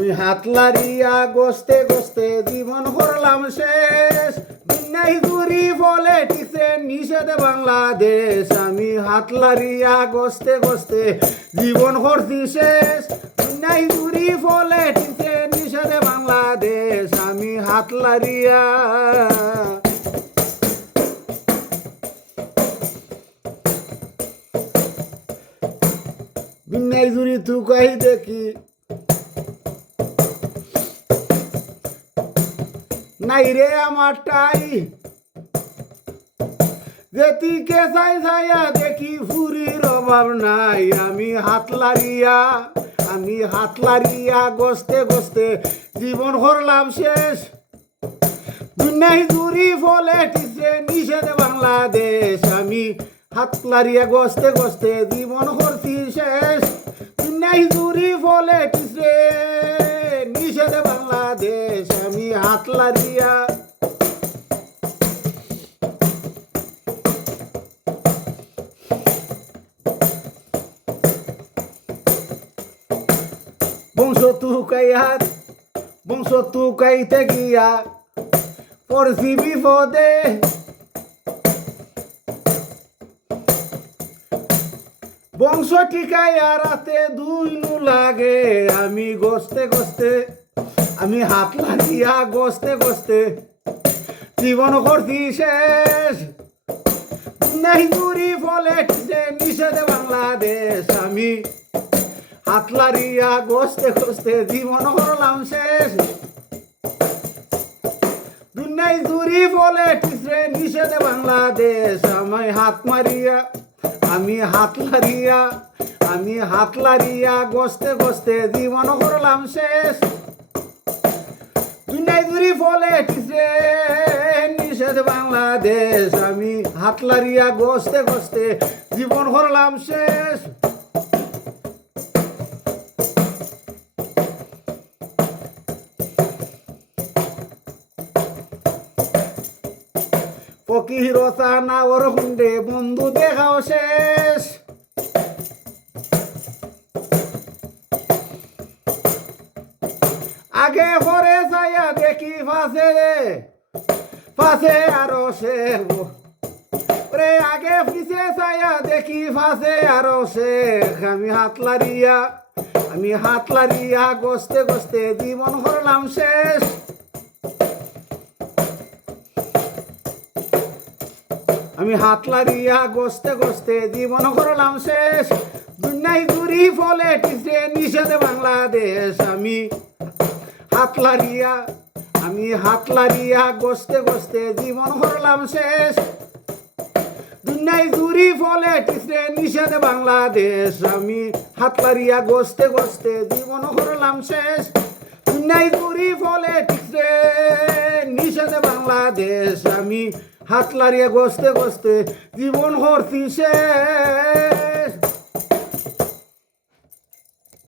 আমি হাত লাড়িয়া গস্তে গস্তে জীবন করলাম শেষ। বিনাই জুরি পলিটিক্সে নিষেধ বাংলাদেশ। আমি হাত লাড়িয়া গস্তে গস্তে জীবন করছি শেষ। বিনাই জুরি পলিটিক্সে নিষেধ বাংলাদেশ। আমি হাত লাড়িয়া বিনাই জুরি তুকাই দেখি নাই রে আমার টাই। যেদিকে চাই ছায়া দেখি ফুরির অভাব নাই। আমি হাত লাড়িয়া গস্তে গস্তে জীবন করলাম শেষ। বিনাই জুরি পলিটিক্সে নিষেধ বাংলাদেশ। আমি হাত লাড়িয়া গস্তে গস্তে জীবন করছি শেষ। বিনাই জুরি পলিটিক্সে নিষেধ বাংলাদেশ। আমি হাত লাড়িয়া বংশ তুকাইতে গিয়া পড়ছি বিপদে। বংশ টিকাইয়া রাতে দুই নু লাগে। আমি গস্তে গস্তে আমি হাত লাড়িয়া গস্তে গস্তে জীবন করছি শেষ। নাই জুরি পলিটিক্সে নিষেধ বাংলাদেশ। আমি হাত লাড়িয়া গস্তে গস্তে জীবন করলাম শেষ। দুনিয়ায় জুরি পলিটিক্সে নিষেধ বাংলাদেশ। আমি হাত লাড়িয়া গস্তে গস্তে জীবন করলাম শেষ। দুনিয়ায় জুরি পলিটিক্সে নিষেধ বাংলাদেশ। আমি হাত লাড়িয়া গস্তে গস্তে জীবন করলাম শেষ। ফকির চানা ওর হুন্ডে বন্ধু দেখাও শেষ। আগে পরে যাইয়া দেখি ফাঁসে আরো সে রে। আগে পিছে যাইয়া দেখি ফাঁসে আরো শেখ। আমি হাত লাড়িয়া গস্তে গস্তে জীবন করলাম শেষ। আমি হাত লাড়িয়া গস্তে গস্তে জীবন করলাম শেষ। দুনিয়ায় জুরি পলিটিক্সে নিষেধ বাংলাদেশ। আমি হাত লাড়িয়া গস্তে গস্তে জীবন করলাম শেষ। দুনিয়ায় জুরি পলিটিক্সে নিষেধ বাংলাদেশ। আমি হাত লাড়িয়া গস্তে গস্তে জীবন করলাম শেষ। দুনিয়ায় জুরি পলিটিক্সে নিষেধ বাংলাদেশ। আমি হাত লাড়িয়া গস্তে গস্তে জীবন করছি শেষ।